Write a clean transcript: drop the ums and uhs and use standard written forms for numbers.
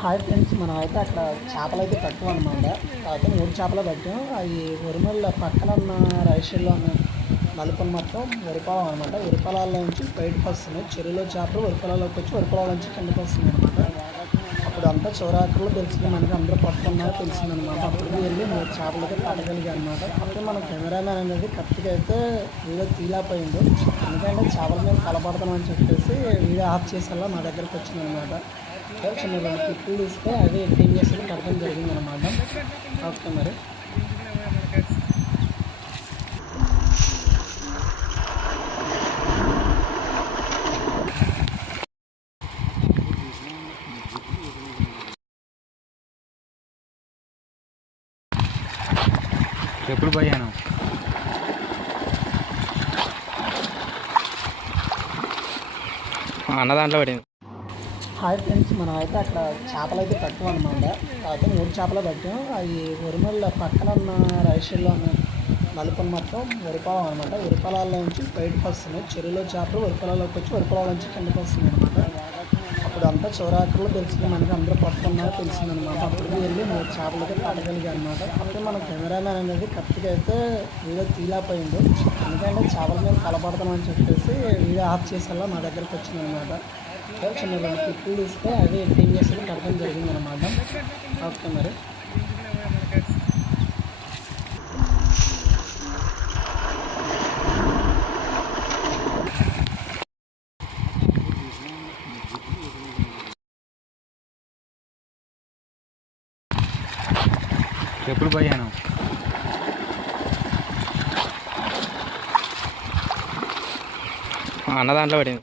Hi friends, మనం అయితే అక్కడ చేపలు అయితే పట్టాం అనమాట. కాకపోతే 3 చేపలు పట్టాం. అవి వరిమల్ల పక్కన ఉన్న రైషల్లో నలుపుని మొత్తం వరిపాలం అనమాట. వరిపాలాల్లో నుంచి బయటకు వస్తున్నాయి. చెరువులో చేపలు వరిపాలలోకి వచ్చి వరిపాల నుంచి కిందకు వస్తున్నాయి అనమాట. అప్పుడు అంతా చివరాకుల్లో తెలిసింది, మనకి అందరూ పట్టుకున్నారో తెలిసిందనమాట. అప్పటికి వెళ్ళి 3 చేపలు అయితే పట్టగలిగాయి అనమాట. అప్పుడు మన కెమెరామ్యాన్ అనేది కరెక్ట్గా అయితే వీడియో తీలేకపోయింది. ఎందుకంటే చేపల మీద కలపడతామని చెప్పేసి వీడియో ఆఫ్ చేసేలా మా దగ్గరకు వచ్చిందనమాట. చిన్న 2 క్లిప్పులు తీస్తే అవి ఎడిటింగ్ చేసి కట్టడం జరిగిందనమాట. ఓకే మరి. ఎప్పుడు పోయాను అన్న దాంట్లో పడింది. హాయ్ ఫ్రెండ్స్, మనం అయితే అక్కడ చేపలు అయితే పట్టాం అనమాట. కాకపోతే 3 చేపలు పట్టాం. అవి వరిమల్ల పక్కన ఉన్న రైషల్లో నలుపుని మొత్తం వరిపాలం అనమాట. వరిపాలాల్లో నుంచి బయటకు వస్తున్నాయి. చెరువులో చేపలు వరిపాలలోకి వచ్చి వరిపాల నుంచి కిందకు వస్తున్నాయి అనమాట. అప్పుడు అంతా చివరాకుల్లో తెలిసింది, మనకి అందరూ పట్టుకున్నారో తెలిసిందనమాట. అప్పటికి వెళ్ళి 3 చేపలు అయితే పట్టగలిగాయి అనమాట. అప్పుడు మన కెమెరామ్యాన్ అనేది కరెక్ట్గా అయితే వీడియో తీలేకపోయింది. ఎందుకంటే చేపల మీద కలపడతామని చెప్పేసి వీడియో ఆఫ్ చేసేలా మా దగ్గరకు వచ్చిందనమాట. చిన్న 2 క్లిప్పులు తీస్తే అవి ఎడిటింగ్ చేసి కట్టడం జరిగిందనమాట. ఓకే మరి. ఎప్పుడు పోయాను అన్న దాంట్లో పడింది.